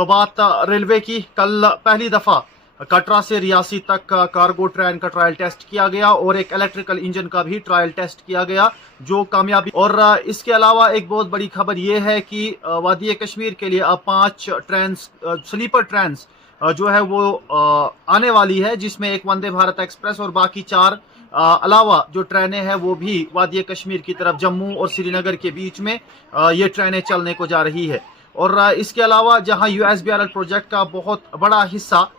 तो बात रेलवे की, कल पहली दफा कटरा से रियासी तक कार्गो ट्रेन का ट्रायल टेस्ट किया गया और एक इलेक्ट्रिकल इंजन का भी ट्रायल टेस्ट किया गया जो कामयाबी। और इसके अलावा एक बहुत बड़ी खबर यह है कि वादी कश्मीर के लिए अब 5 ट्रेन स्लीपर ट्रेन जो है वो आने वाली है, जिसमें एक वंदे भारत एक्सप्रेस और बाकी 4 अलावा जो ट्रेनें हैं वो भी वादी कश्मीर की तरफ जम्मू और श्रीनगर के बीच में ये ट्रेनें चलने को जा रही है। और इसके अलावा जहां यूएसबीआरएल प्रोजेक्ट का बहुत बड़ा हिस्सा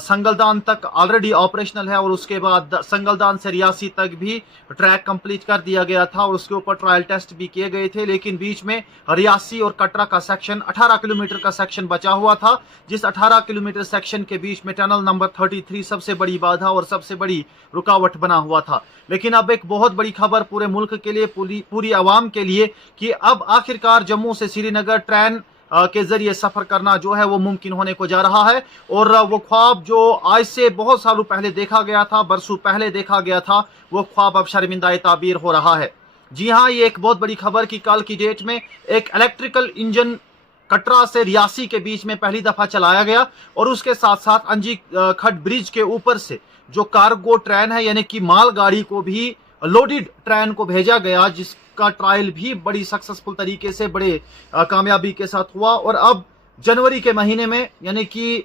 संगलदान तक ऑलरेडी ऑपरेशनल है और उसके बाद संगलदान से रियासी तक भी ट्रैक कंप्लीट कर दिया गया था और उसके ऊपर ट्रायल टेस्ट भी किए गए थे, लेकिन बीच में रियासी और कटरा का सेक्शन 18 किलोमीटर का सेक्शन बचा हुआ था, जिस 18 किलोमीटर सेक्शन के बीच में टनल नंबर 33 सबसे बड़ी बाधा और सबसे बड़ी रुकावट बना हुआ था। लेकिन अब एक बहुत बड़ी खबर पूरे मुल्क के लिए, पूरी आवाम के लिए, कि अब आखिरकार जम्मू से श्रीनगर ट्रेन के जरिए सफर करना जो है वो मुमकिन होने को जा रहा है। और वो ख्वाब जो आज से बहुत सालों पहले देखा गया था, बरसों पहले देखा गया था, वो ख्वाब अब शर्मिंदा ताबीर हो रहा है। जी हाँ, ये एक बहुत बड़ी खबर कि कल की डेट में एक इलेक्ट्रिकल इंजन कटरा से रियासी के बीच में पहली दफा चलाया गया और उसके साथ साथ अंजी खट ब्रिज के ऊपर से जो कार्गो ट्रेन है यानी कि मालगाड़ी को भी, लोडेड ट्रेन को भेजा गया, जिसका ट्रायल भी बड़ी सक्सेसफुल तरीके से, बड़े कामयाबी के साथ हुआ। और अब जनवरी के महीने में यानी कि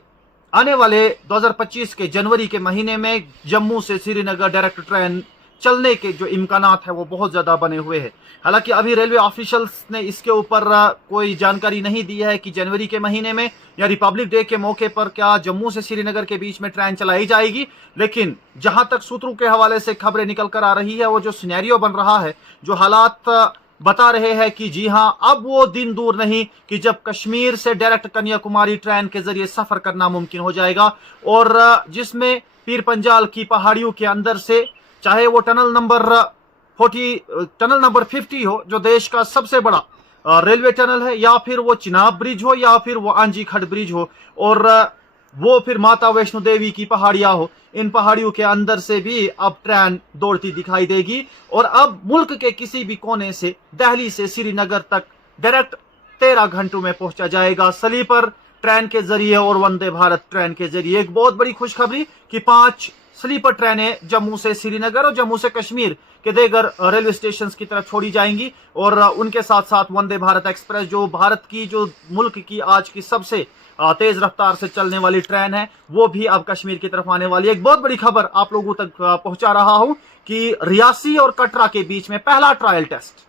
आने वाले 2025 के जनवरी के महीने में जम्मू से श्रीनगर डायरेक्ट ट्रेन चलने के जो इम्कानात है वो बहुत ज्यादा बने हुए हैं। हालांकि अभी रेलवे ऑफिशियल्स ने इसके ऊपर कोई जानकारी नहीं दी है कि जनवरी के महीने में या रिपब्लिक डे के मौके पर क्या जम्मू से श्रीनगर के बीच में ट्रेन चलाई जाएगी। लेकिन जहां तक सूत्रों के हवाले से खबरें निकल कर आ रही है, वो जो सिनेरियो बन रहा है, जो हालात बता रहे हैं कि जी हां, अब वो दिन दूर नहीं कि जब कश्मीर से डायरेक्ट कन्याकुमारी ट्रेन के जरिए सफर करना मुमकिन हो जाएगा और जिसमें पीर पंजाल की पहाड़ियों के अंदर से, चाहे वो टनल नंबर 50 हो जो देश का सबसे बड़ा रेलवे टनल है, या फिर वो चिनाब ब्रिज हो, या फिर वो आंजी खट ब्रिज हो, और वो फिर माता वैष्णो देवी की पहाड़ियां हो, इन पहाड़ियों के अंदर से भी अब ट्रेन दौड़ती दिखाई देगी। और अब मुल्क के किसी भी कोने से, दिल्ली से श्रीनगर तक डायरेक्ट 13 घंटों में पहुंचा जाएगा स्लीपर ट्रेन के जरिए और वंदे भारत ट्रेन के जरिए। एक बहुत बड़ी खुशखबरी कि 5 स्लीपर ट्रेनें जम्मू से श्रीनगर और जम्मू से कश्मीर के देगर रेलवे स्टेशन की तरफ छोड़ी जाएंगी और उनके साथ साथ वंदे भारत एक्सप्रेस, जो भारत की, जो मुल्क की आज की सबसे तेज रफ्तार से चलने वाली ट्रेन है, वो भी अब कश्मीर की तरफ आने वाली है। एक बहुत बड़ी खबर आप लोगों तक पहुंचा रहा हूं कि रियासी और कटरा के बीच में पहला ट्रायल टेस्ट,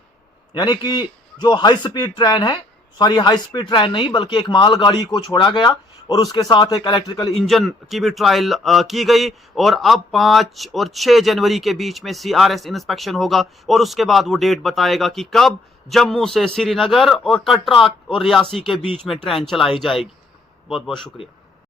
यानी कि जो हाई स्पीड ट्रेन है, सॉरी हाई स्पीड ट्रेन नहीं बल्कि एक मालगाड़ी को छोड़ा गया और उसके साथ एक इलेक्ट्रिकल इंजन की भी ट्रायल की गई। और अब 5 और 6 जनवरी के बीच में CRS इंस्पेक्शन होगा और उसके बाद वो डेट बताएगा कि कब जम्मू से श्रीनगर और कटरा और रियासी के बीच में ट्रेन चलाई जाएगी। बहुत बहुत शुक्रिया।